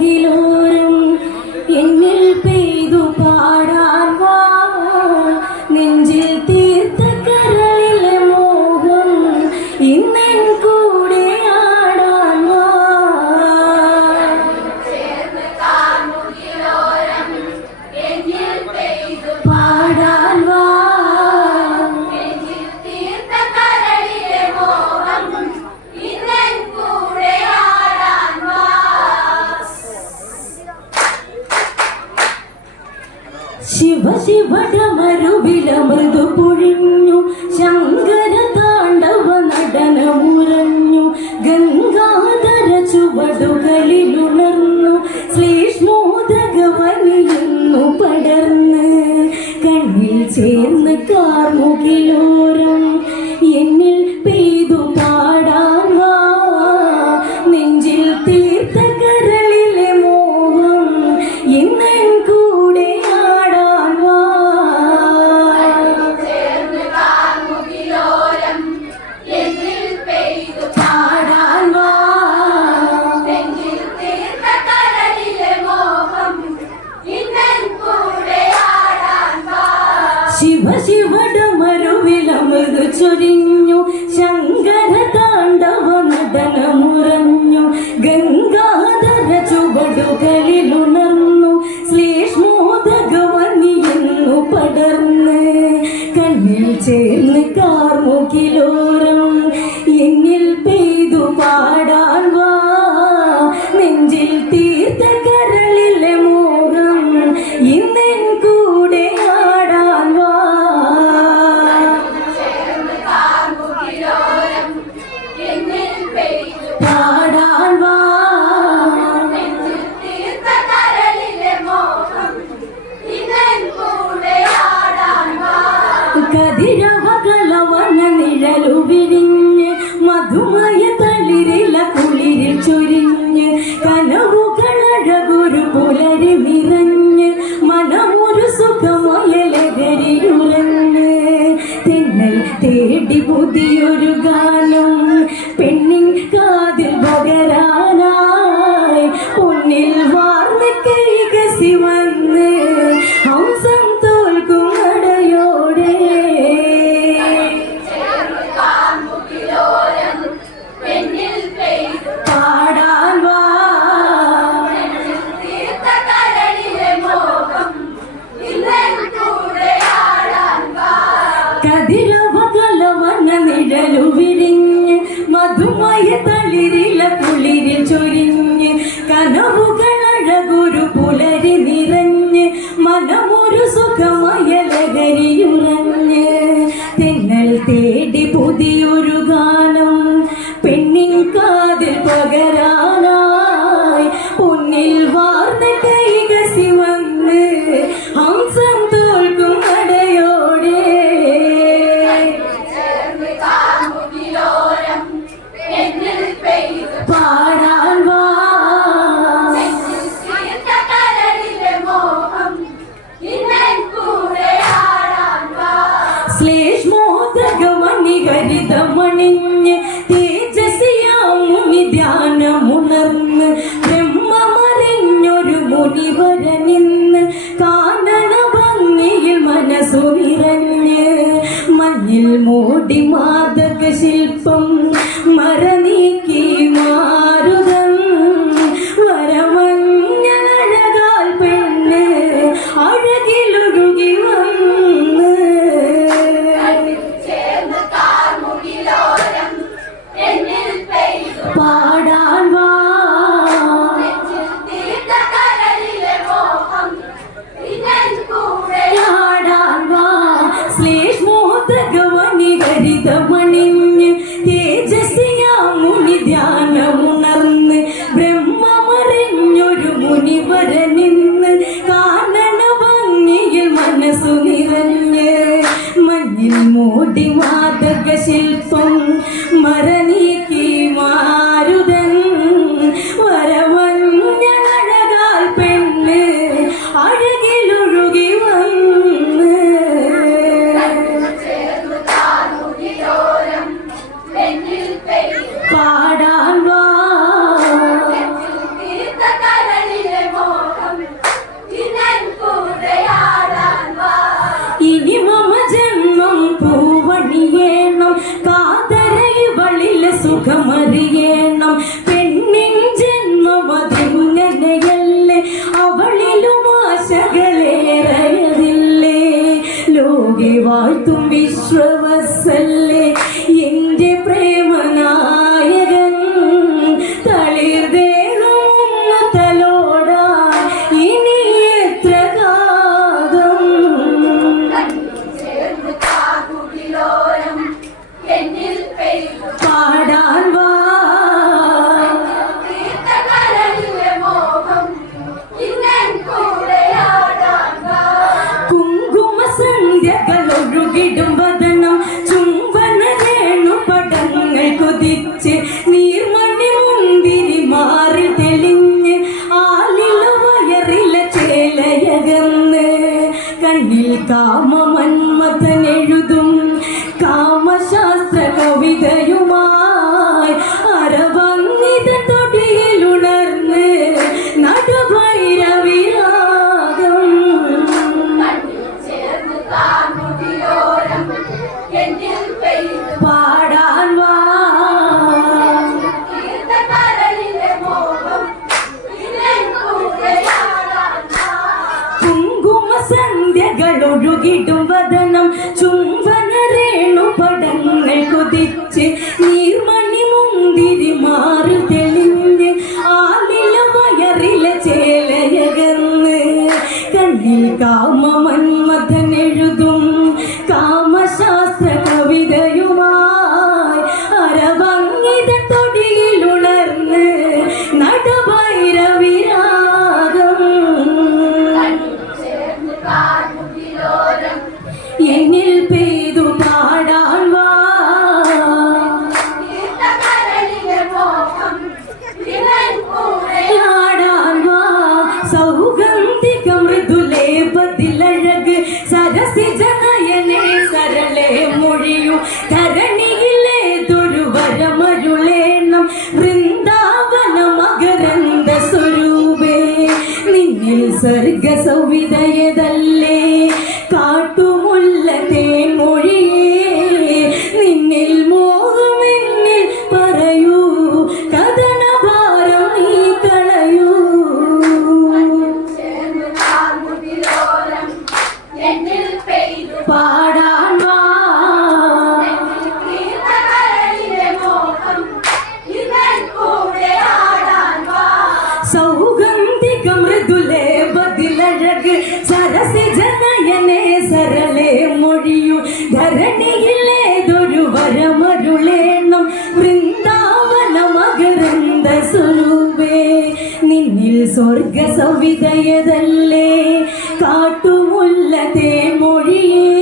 അഖിലോ ശിവ ശിവ ഡമരുവിലമൃത് ചൊരിഞ്ഞു. When. guerra സുനിരന് മഞ്ഞിൽ മൂടി മാതക ശില്പം kamadiye ഇടും വദനം. ചുംബന രേണു പടങ്ങൾ കൊതിക്കും. ಸ್ವರ್ಗ ಸವಿದಯದಲ್ಲೇ ಕಾಟು ಮುಲ್ಲದೆ ಮೊಳಿಯೇ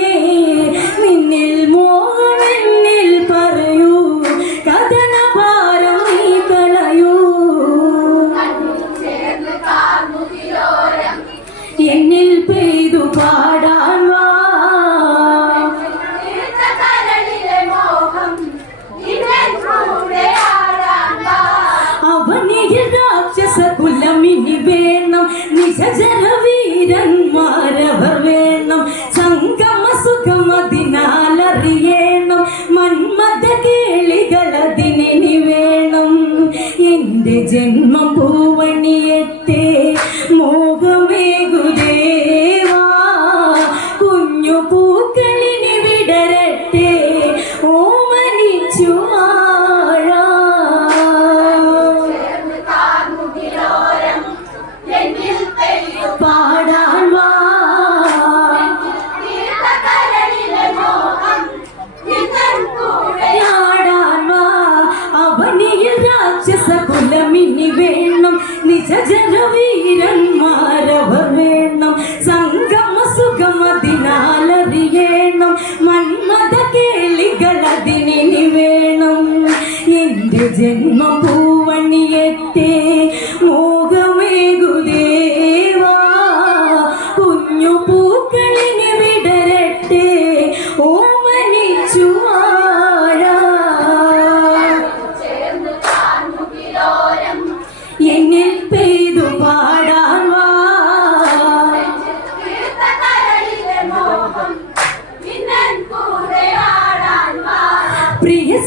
ജന്മം जन्म पूवणी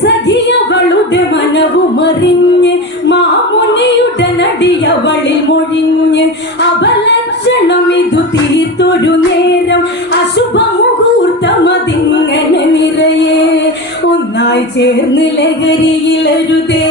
സഖിയവളുടെ മനവുമറിഞ്ഞ് മാമുനിയുടെ നടിയവളിൽ മൊഴിഞ്ഞ് അപലക്ഷണം ഇതു തീർത്തൊരു നേരം അശുഭ മുഹൂർത്തമതിങ്ങനെ നിറയെ. ഒന്നായി ചേർന്ന് ലഹരിയിലരുതേ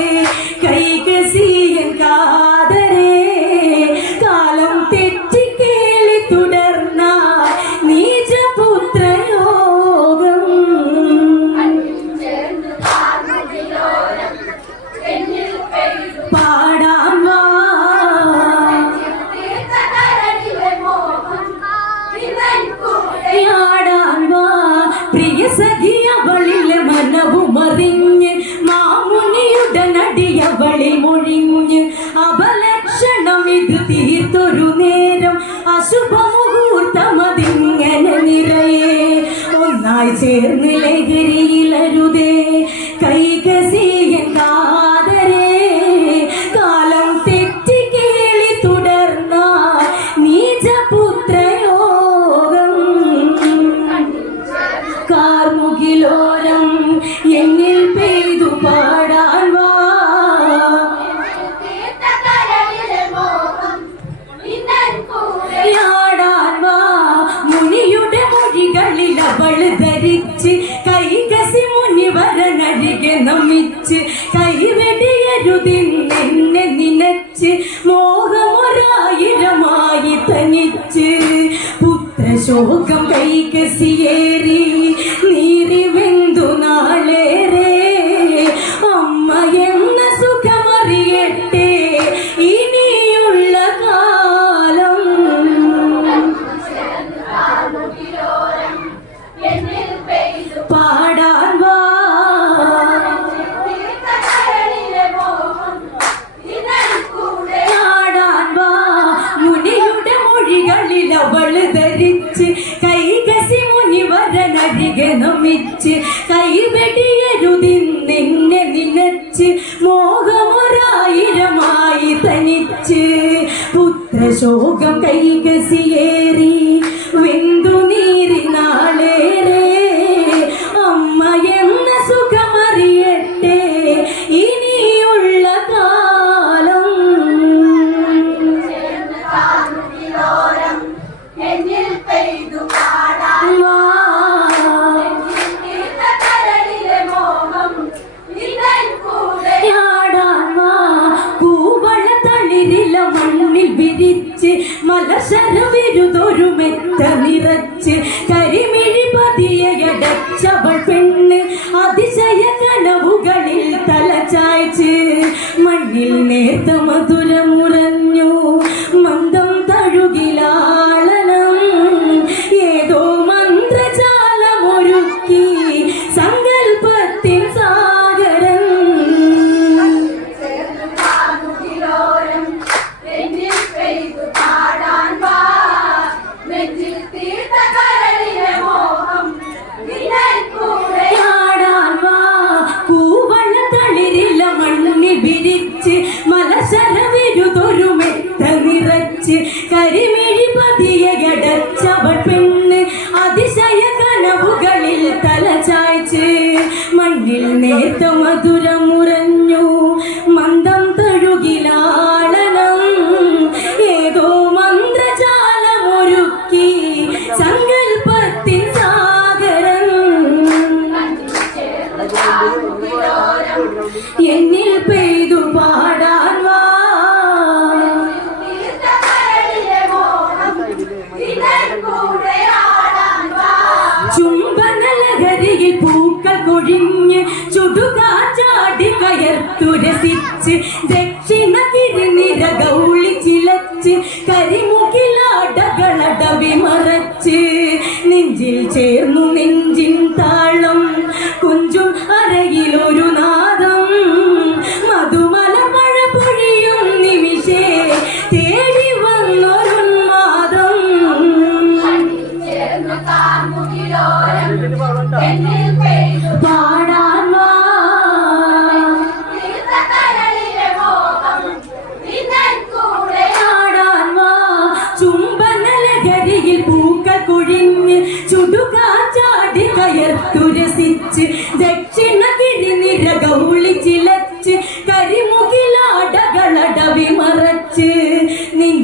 ഇതൊരു നേരം അശുഭ മുഹൂർത്തമതിങ്ങനെ നിറയെ. ഒന്നായി ചേർന്ന് ലഹരിയിലൊരു തുടരുതിന്നെ നിനച്ച് മോഹമൊരായിരമായി തനിച്ച്. പുത്രശോകം കൈകസിയേറി നീ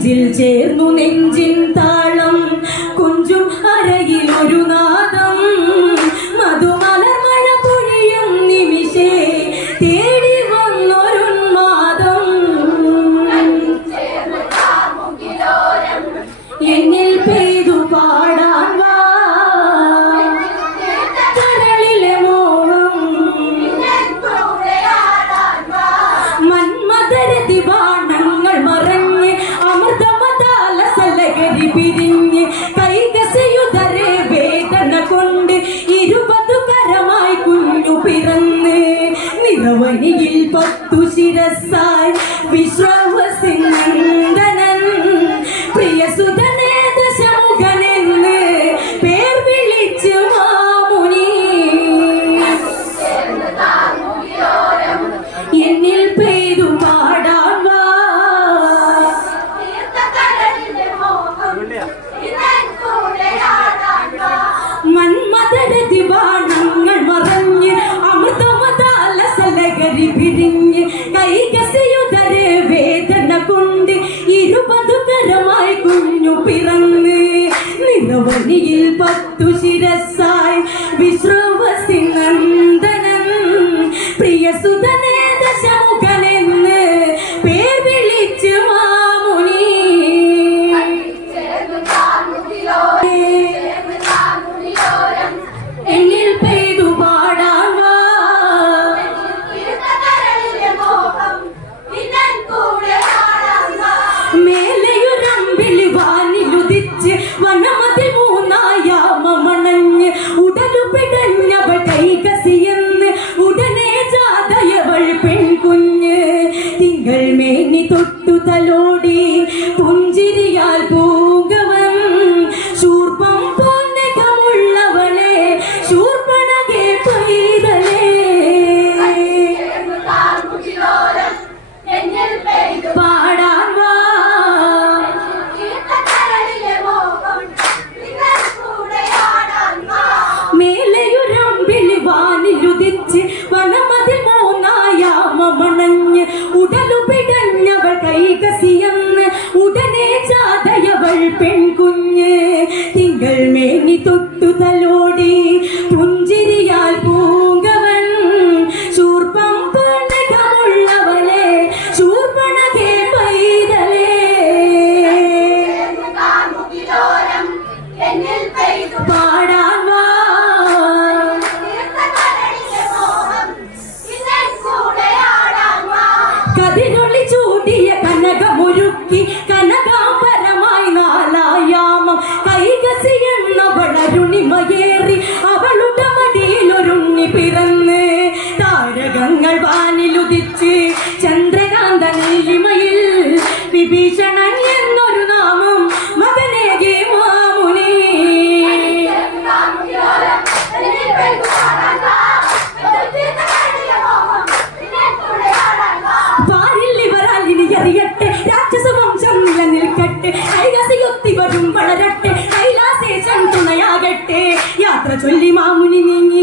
നെഞ്ചിൽ ചേർന്നു നെഞ്ചിൽ but to see the sign, we strong was in സുന്ദരമായി കുഞ്ഞു പിറന്ന് നിന്നവനിയിൽ പത്തു ശിരസായി വിശ്രവസിനന്ദനം പ്രിയസു പെൺകുഞ്ഞ് തിങ്കൾ മേനി തൊട്ടു ഞങ്ങൾ വാനിലുദിച്ച് ചന്ദ്രകാന്ത നീലിമയിൽ വിഭീഷണൻ എന്നൊരു നാമം മകനേകി മാമുനി. പാരില്ലിവരാൽ നിലനിൽക്കട്ടെ വളരട്ടെ കൈലാസേശൻ തുണയാകട്ടെ. യാത്ര ചൊല്ലി മാമുനി നീങ്ങി.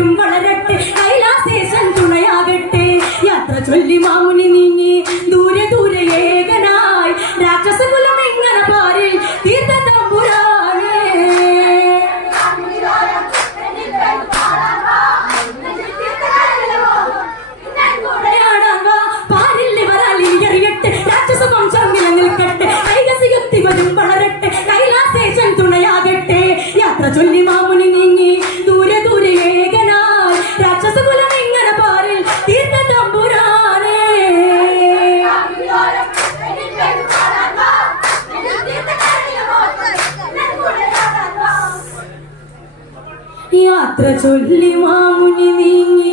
you യാത്ര ചൊല്ലി മാമുനി നീങ്ങി.